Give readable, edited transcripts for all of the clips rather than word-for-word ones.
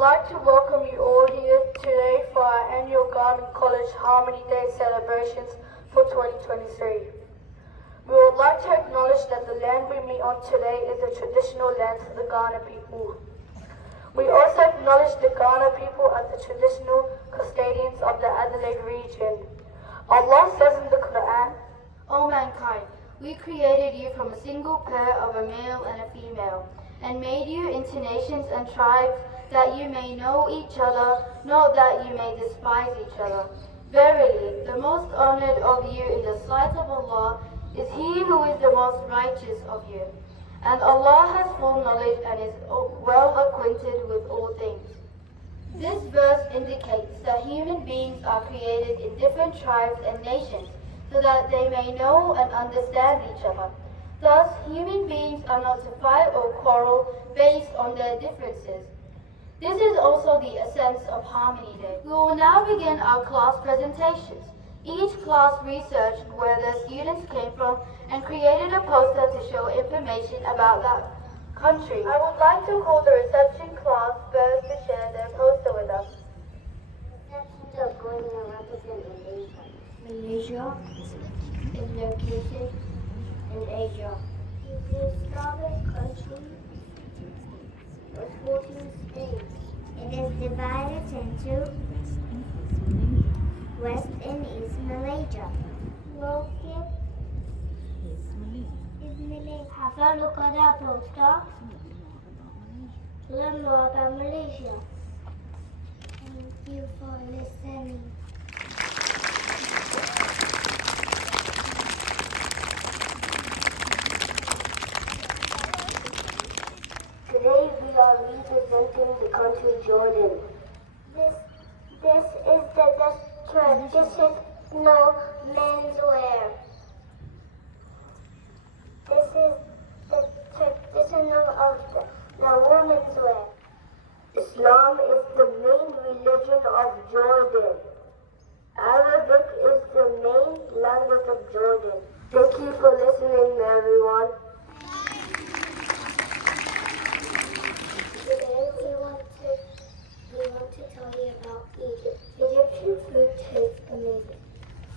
like to welcome you all here today for our annual Garden College Harmony Day celebrations for 2023. We would like to acknowledge that the land we meet on today is the traditional land of the Ghana people. We also acknowledge the Ghana people as the traditional custodians of the Adelaide region. Allah says in the Quran, O mankind, we created you from a single pair of a male and a female, and made you into nations and tribes that you may know each other, not that you may despise each other. Verily, the most honored of you in the sight of Allah is he who is the most righteous of you. And Allah has full knowledge and is well acquainted with all things. This verse indicates that human beings are created in different tribes and nations so that they may know and understand each other. Thus, human beings are not to fight or quarrel based on their differences. This is also the essence of Harmony Day. We will now begin our class presentations. Each class researched where the students came from and created a poster to show information about that country. I would like to call the reception class first to share their poster with us. Receptions are going to represent Malaysia. Malaysia is located in Asia. It is a Islamic country with 14 states. It is divided into West and East Malaysia. Located is Malaysia. Have a look at that poster. Learn more about Malaysia. Thank you for listening. Today we are representing the country Jordan. This is the traditional menswear. This is the traditional of the women's wear. Islam is the main religion of Jordan. Arabic is the main language of Jordan. Thank you for listening, everyone. Today we want to tell you about Egypt. Egyptian food tastes amazing.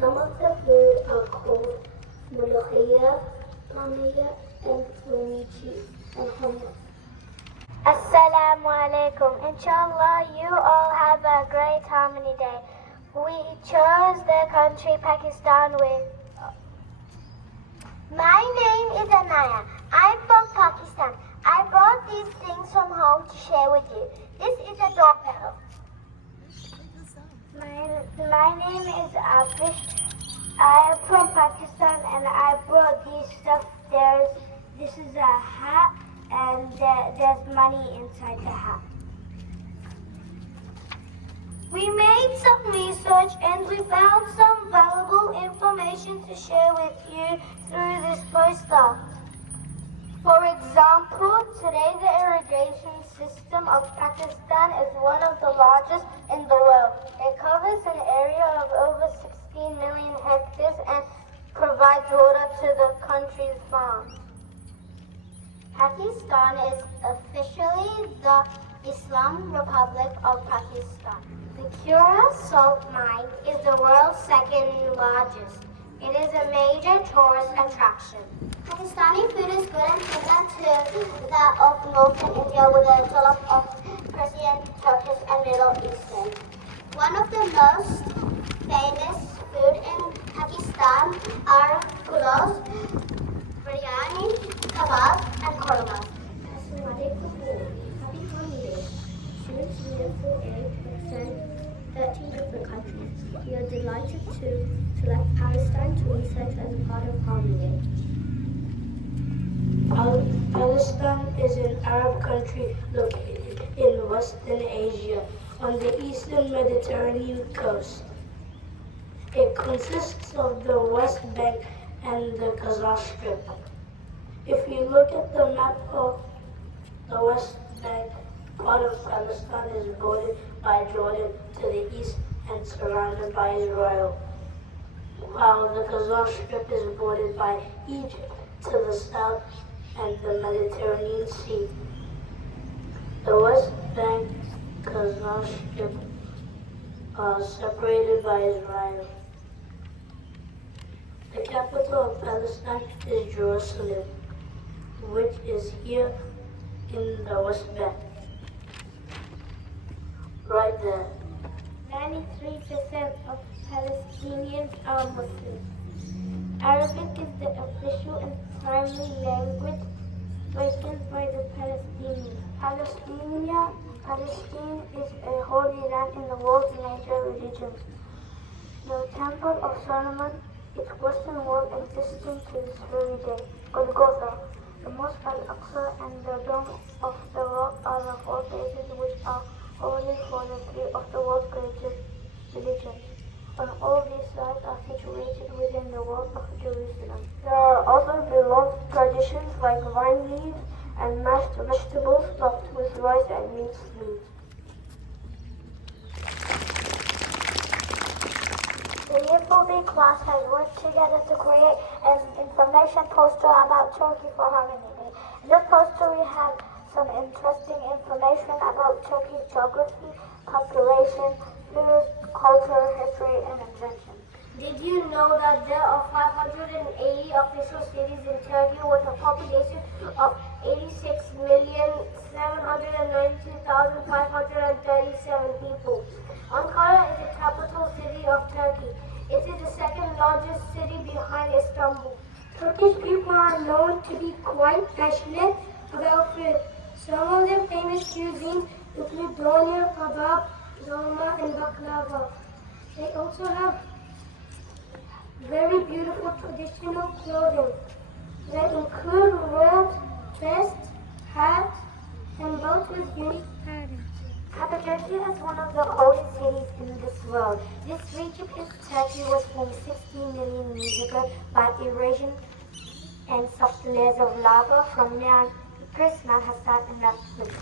Some of the food are called molokhia, pamia, and creamy cheese, and hummus. Assalamu alaikum. Inshallah, you all have a great Harmony Day. We chose the country Pakistan with. My name is Anaya. I'm from Pakistan. I brought these things from home to share with you. This is a doorbell. My name is Afish. I am from Pakistan and I brought these stuff. This is a hat and there's money inside the hat. We made some research and we found some valuable information to share with you through this poster. For example, today the irrigation system of Pakistan is one of the largest in the world. It covers an area of over 16 million hectares and provides water to the country's farms. Pakistan is officially the Islam Republic of Pakistan. The Cura salt mine is the world's second largest. It is a major tourist attraction. Pakistani food is good and similar to that of northern India with a jollof of Persian, Turkish, and Middle Eastern. One of the most famous food in Pakistan are pulas, biryani, kebab, and korma. Happy holidays. Students live in 13 different countries. We are delighted to select Palestine to research as a part of Harmony. Palestine is an Arab country located in Western Asia on the eastern Mediterranean coast. It consists of the West Bank and the Gaza Strip. If you look at the map of the West Bank, part of Palestine is bordered by Jordan to the east and surrounded by Israel, while the Gaza Strip is bordered by Egypt to the south and the Mediterranean Sea. The West Bank Gaza Strip are separated by Israel. The capital of Palestine is Jerusalem, which is here in the West Bank. Right there. 93% of Palestinians are Muslims. Arabic is the official and primary language spoken by the Palestinians. Palestine is a holy land in the world's major religions. The Temple of Solomon, its western wall existing to this very day. Golgotha, the Mosque al-Aqsa, and the Dome of the Rock are the four places which are holy for the three of the world's greatest religions. And all these sites are situated within the walls of Jerusalem. There are other beloved traditions like vine leaves and mashed vegetables stuffed with rice and minced meat. The Yearly class has worked together to create an information poster about Turkey for Harmony Day. In this poster we have some interesting information about Turkey's geography, population, food, culture, history, and invention. Did you know that there are 580 official cities in Turkey with a population of 86,792,537 people? Ankara is the capital city of Turkey. It is the second largest city behind Istanbul. Turkish people are known to be quite passionate about food. Some of their famous cuisines include doner, kebab, dolma, and baklava. They also have very beautiful traditional clothing that include robes, vests, hats, and belts with unique patterns. Cappadocia is one of the oldest cities in this world. This region in Turkey was formed 16 million years ago by erosion and soft layers of lava from Mount Chris, Mount Hassan, and Mount Flint.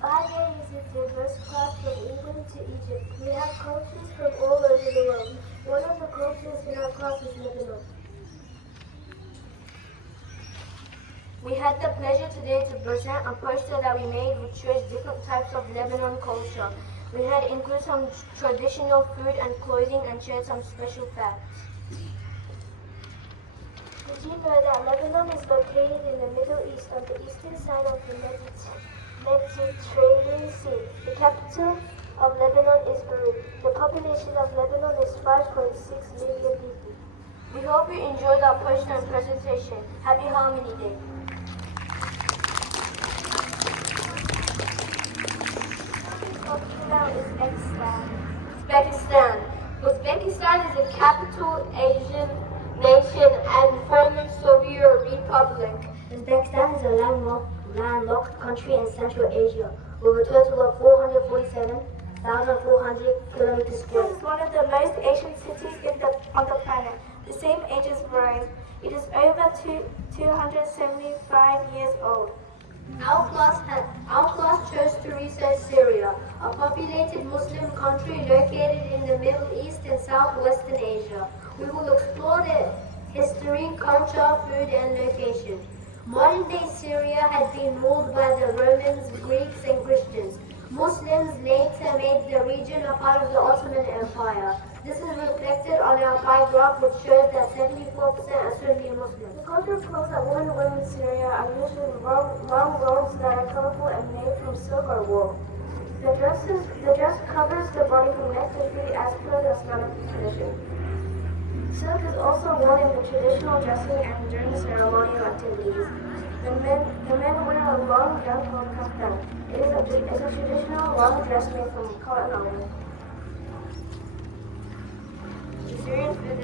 Bahrain is a diverse class from England to Egypt. We have cultures from all over the world. One of the cultures in our class is Lebanon. We had the pleasure today to present a poster that we made which shows different types of Lebanon culture. We had included some traditional food and clothing and shared some special facts. Did you know that Lebanon is located in the Middle East on the eastern side of the Mediterranean Sea? The capital of Lebanon is Beirut. The population of Lebanon is 5.6 million people. We hope you enjoyed our poster and presentation. Happy Harmony Day. Uzbekistan. Uzbekistan is a capital Asian nation and former Soviet republic. Uzbekistan is a landlocked country in Central Asia with a total of 447,400 kilometers square. This is one of the most ancient cities on the planet, the same age as Rome. It is over 275 years old. Our class chose to research Syria, a populated Muslim country located in the Middle East and Southwestern Asia. We will explore the history, culture, food, and location. Modern-day Syria had been ruled by the Romans, Greeks, and Christians. Muslims later made the region a part of the Ottoman Empire. This is reflected on our pie graph, which shows that 74% are Sunni Muslims. The culture proves that women in Syria are usually long robes that are colorful and made from silk or wool. The dress covers the body from neck to feet as per the Islamic tradition. Silk is also worn in the traditional dressing and during ceremonial activities. The men wear a long gown called kaftan. It is a traditional long dress made from cotton or wool. Syrian food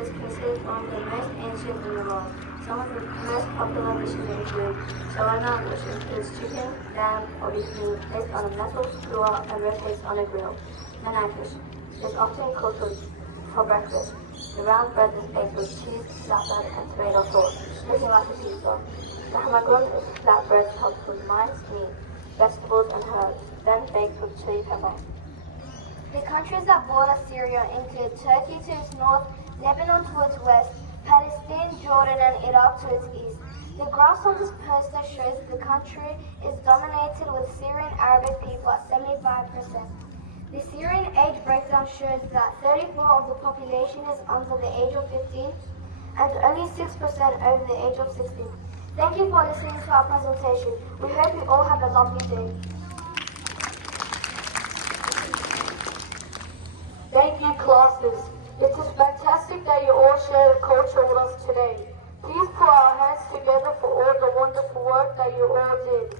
is considered one of the most ancient in the world. Some of the most popular dishes include shawarma, which includes chicken, lamb, or beef meat placed on a metal skewer and rotates on a grill. Manakis is often cooked for breakfast. The round bread is baked with cheese, flatbread, and tomato sauce, looking like a pizza. The hamagun is flatbread topped with minced meat, vegetables, and herbs, then baked with chili pepper. The countries that border Syria include Turkey to its north, Lebanon to its west, Palestine, Jordan, and Iraq to its east. The graph on this poster shows the country is dominated with Syrian Arabic people at 75%. The Syrian age breakdown shows that 34% of the population is under the age of 15 and only 6% over the age of 16. Thank you for listening to our presentation. We hope you all have a lovely day. Thank you, classes. It is fantastic that you all share the culture with us today. Please put our hands together for all the wonderful work that you all did.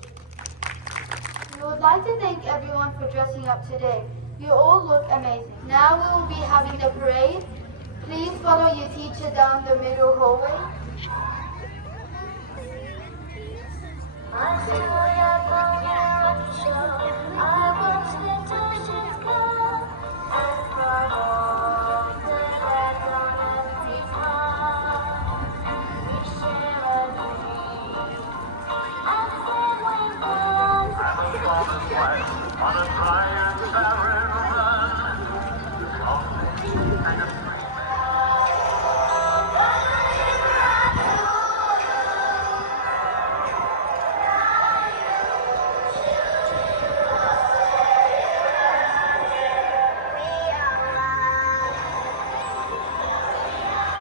We would like to thank everyone for dressing up today. You all look amazing. Now we will be having the parade. Please follow your teacher down the middle hallway. On a dry and barren